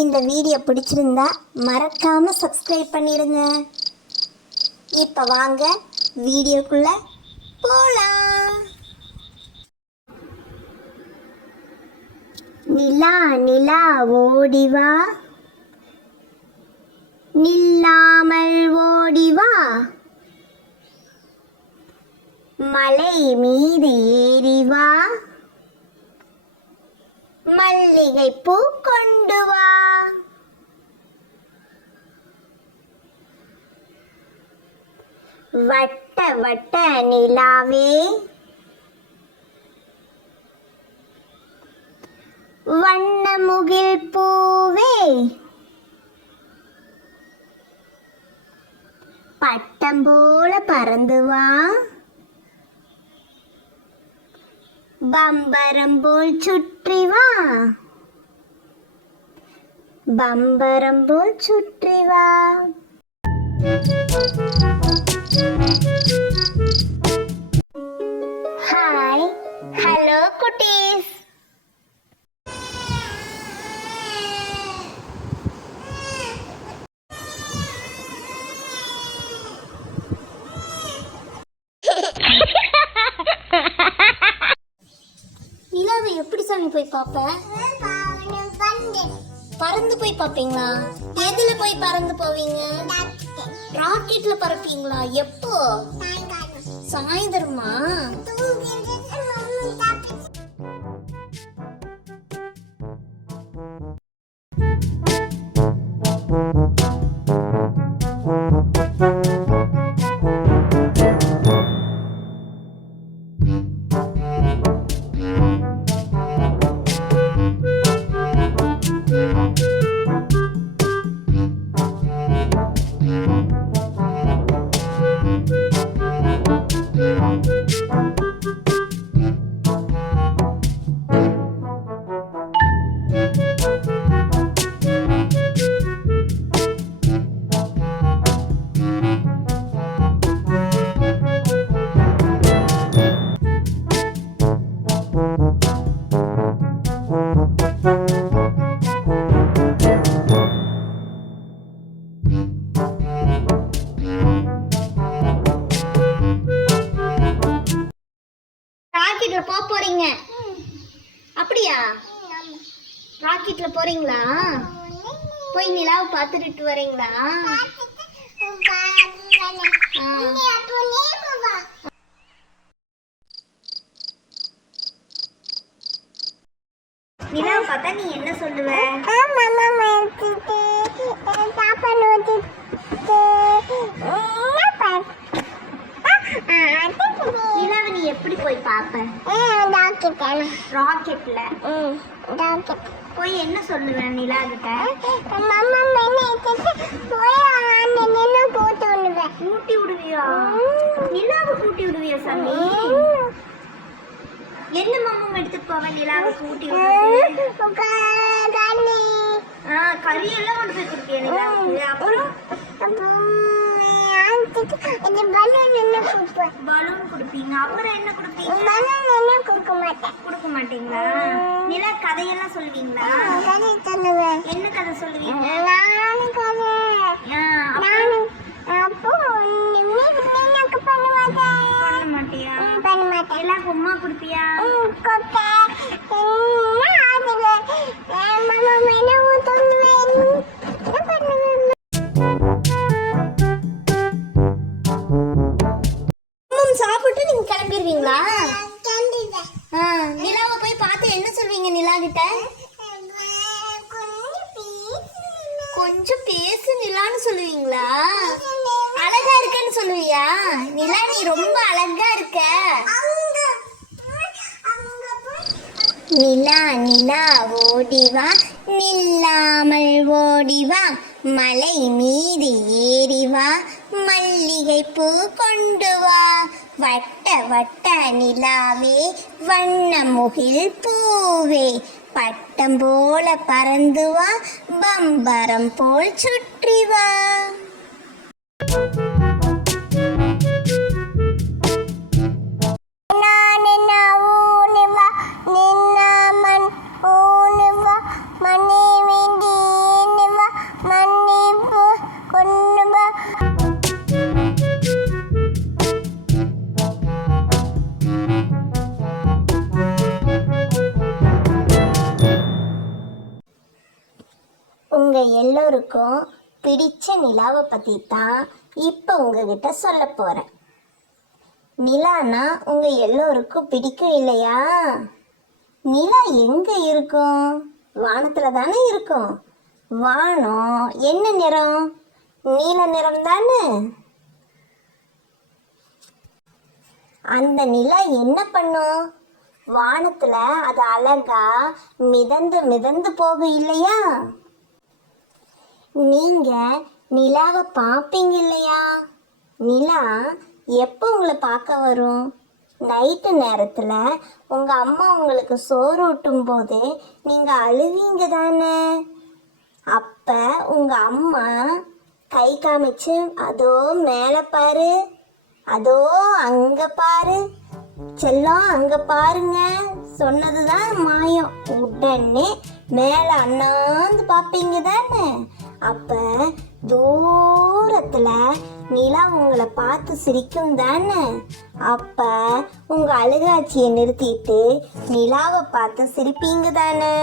இந்த வீடியோ பிடிச்சிருந்தா மறக்காம சப்ஸ்கிரைப் பண்ணிடுங்க. இப்போ வாங்க வீடியோக்குள்ள போலாம். நிலா நிலா ஓடிவா, நில்லாமல் ஓடிவா, மலை மீது ஏறிவா, மல்லிகை பூ கொண்டு வா. வட்ட வட்ட நிலாவே, வண்ண முகில் பூவே, பட்டம் போல பறந்து வா, பம்பரம் போல் சுற்றி வா, பம்பரம் போல் சுற்றி வா. ஹாய், ஹலோ குட்டீஸ். நிலாவை எப்படி சாமி போய் பாப்ப? பறந்து போய் பாப்பீங்களா? எதுல போய் பறந்து போவீங்க? ராக்கெட்ல பறப்பீங்களா? எப்போ? சாயந்தரமா? ராக்கெட்ல போறீங்க? அப்படியா? ராக்கெட்ல போறீங்களா? போய் நிலாவை பார்த்துட்டு வரீங்களா? நிலாவை பார்த்தா நீ என்ன சொல்லுவ? நிலாவை நீ எப்படி போய் பாப்ப? ராக்கெட்ல போய் என்ன சொல்லுவேன் நிலா கிட்ட? ஊட்டி விடுவியா? நிலாவை ஊட்டி விடுவியா சாமி? என்ன மாமம் எடுத்துட்டு போவேன் நிலாவை ஊட்டி விடுவேன்? கறியெல்லாம் கொண்டு போய் கொடுப்பியா நிலாவுக்கு? அப்புறம் பலூன் கொடுப்பீங்க. அப்புறம் என்ன கொடுப்பீங்க? கொடுக்க மாட்டீங்களா? நிலா கதையெல்லாம் சொல்லுவீங்களா? என்ன கதை சொல்லுவீங்க? பண்ண மாட்டியா? எல்லாம் உமா கொடுப்பியா? சாப்பிட்டு நீங்க கிளம்பிடுவீங்களா? நிலாவை போய் பார்த்து என்ன சொல்வீங்க நிலா கிட்ட? கொஞ்சம் பேசு நிலான்னு சொல்லுவீங்களா? அழகா இருக்கன்னு சொல்லுவியா? நிலா நீ ரொம்ப அழகா இருக்க. நிலா நிலா ஓடிவா, நில்லாமல் ஓடிவா, மலை மீது ஏறிவா, மல்லிகை பூ கொண்டு வா. வட்ட வட்ட நிலாவே, வண்ண முகில் பூவே, பட்டம் போல பறந்து வா, பம்பரம் போல் சுற்றி வா. மணி எல்லோருக்கும் பிடிச்ச நிலாவை பற்றி தான் இப்போ உங்ககிட்ட சொல்ல போகிறேன். நிலானா உங்கள் எல்லோருக்கும் பிடிக்கும் இல்லையா? நிலா எங்கே இருக்கும்? வானத்தில் தானே இருக்கும். வானம் என்ன நிறம்? நீல நிறம் தானே. அந்த நிலா என்ன பண்ணும்? வானத்துல அது அழகா மிதந்து மிதந்து போகும் இல்லையா? நீங்க நிலாவை பார்ப்பீங்க இல்லையா? நிலா எப்போ உங்களை பார்க்க வரும்? நைட்டு நேரத்தில் உங்கள் அம்மா உங்களுக்கு சோறு ஊட்டும் போது நீங்கள் அழுவீங்க தானே. அப்போ உங்கள் அம்மா கை காமிச்சு அதோ மேலே பாரு, அதோ அங்கே பாரு செல்லம், அங்கே பாருங்க சொன்னது தான் மாயம். உடனே மேலே அண்ணாந்து பார்ப்பீங்க தானே. அப்போ தூரத்தில் நிலா உங்களை பார்த்து சிரிக்கும் தானே. அப்போ உங்கள் அழுகாட்சியை நிறுத்திட்டு நிலாவை பார்த்து சிரிப்பீங்க தானே.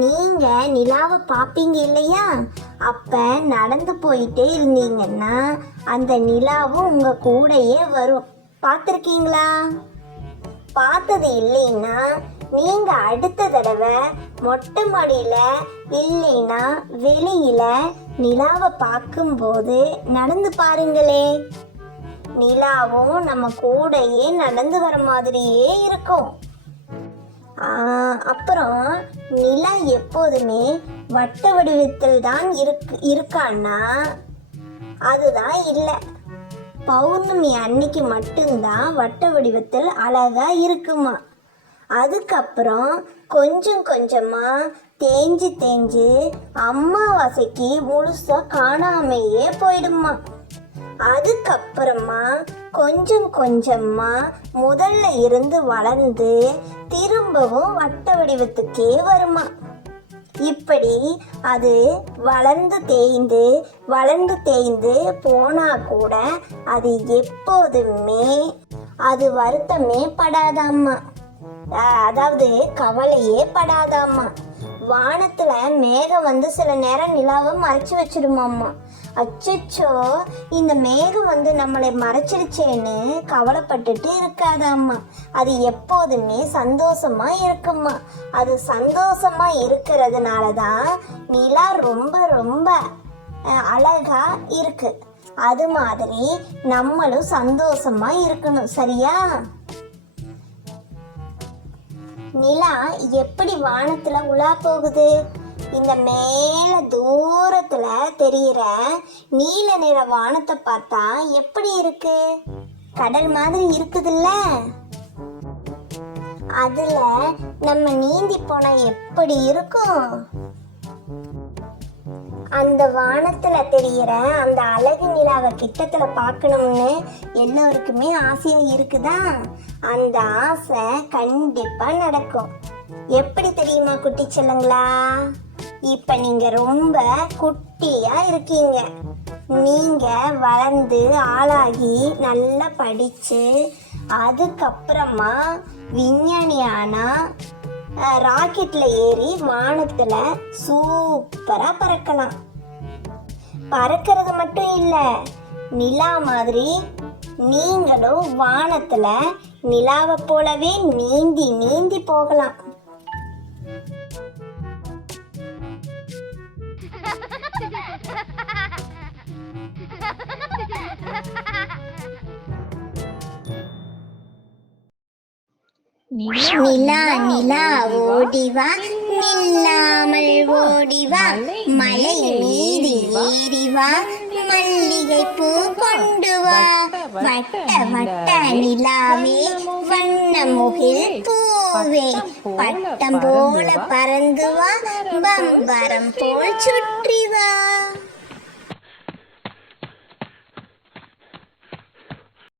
நீங்கள் நிலாவை பார்ப்பீங்க இல்லையா? அப்போ நடந்து போயிட்டே இருந்தீங்கன்னா அந்த நிலாவும் உங்கள் கூடையே வரும். பார்த்துருக்கீங்களா? பார்த்தது இல்லைன்னா நீங்கள் அடுத்த தடவை மொட்டை மாடியில் இல்லைன்னா வெளியில் நிலாவை பார்க்கும்போது நடந்து பாருங்களே. நிலாவும் நம்ம கூடையே நடந்து வர மாதிரியே இருக்கும். அப்புறம் நிலா எப்போதுமே வட்ட வடிவத்தில் தான் இருக்கான்னா அதுதான் இல்லை. பௌர்ணமி அன்னைக்கு மட்டும்தான் வட்ட வடிவத்தில் அழகா இருக்குமா. அதுக்கப்புறம் கொஞ்சம் கொஞ்சமாக தேஞ்சு தேஞ்சு அமாவாசைக்கு முழுசாக காணாமையே போயிடுமா. அதுக்கப்புறமா கொஞ்சம் கொஞ்சமாக முதல்ல இருந்து வளர்ந்து திரும்பவும் வட்ட வடிவத்துக்கே வருமா. இப்படி அது வளர்ந்து தேய்ந்து போனால் கூட அது எப்போதுமே அது வருத்தமே படாதாம்மா. அதாவது கவலையே படாதாம்மா. வானத்துல மேகம் வந்து சில நேரம் நிலாவை மறைச்சு வச்சிடுமாம்மா. அச்சோ இந்த மேகம் வந்து நம்மளை மறைச்சிருச்சேன்னு கவலைப்பட்டுட்டு இருக்காதாம்மா. அது எப்போதுமே சந்தோஷமா இருக்குமா. அது சந்தோஷமா இருக்கிறதுனால தான் நிலா ரொம்ப ரொம்ப அழகா இருக்கு. அது மாதிரி நம்மளும் சந்தோஷமா இருக்கணும், சரியா? நிலா எப்படி வானத்துல உலா போகுது? இந்த மேல தூரத்துல தெரிகிற நீல நிற வானத்தை பார்த்தா எப்படி இருக்கு? கடல் மாதிரி இருக்குதுல்ல. அதுல நம்ம நீந்தி போனா எப்படி இருக்கும்? அந்த வானத்துல தெரிகிற அந்த அழகு நிலாவை கிட்டத்துல பார்க்கணும்னு எல்லோருக்குமே ஆசையா இருக்குதா? அந்த ஆசை கண்டிப்பா நடக்கும். எப்படி தெரியுமா குட்டி செல்லுங்களா? இப்ப நீங்க ரொம்ப குட்டியா இருக்கீங்க. நீங்க வளர்ந்து ஆளாகி நல்லா படிச்சு அதுக்கப்புறமா விஞ்ஞானி ஆனா ராக்கெட்ல ஏறி வானத்துல சூப்பரா பறக்கலாம். பறக்கிறது மட்டும் இல்ல, நிலா மாதிரி நீங்களும் வானத்துல நிலாவை போலவே நீந்தி நீந்தி போகலாம். நிலா நிலா ஓடிவா, நில்லாமல் ஓடிவா, மலை மீது ஏறிவா, மல்லிகை பூ கொண்டு வா, வட்ட வட்ட நிலாவே, வண்ண முகில் பூவே, பட்டம் போல பறந்து வா, பம்பரம் போல் சுற்றி வா.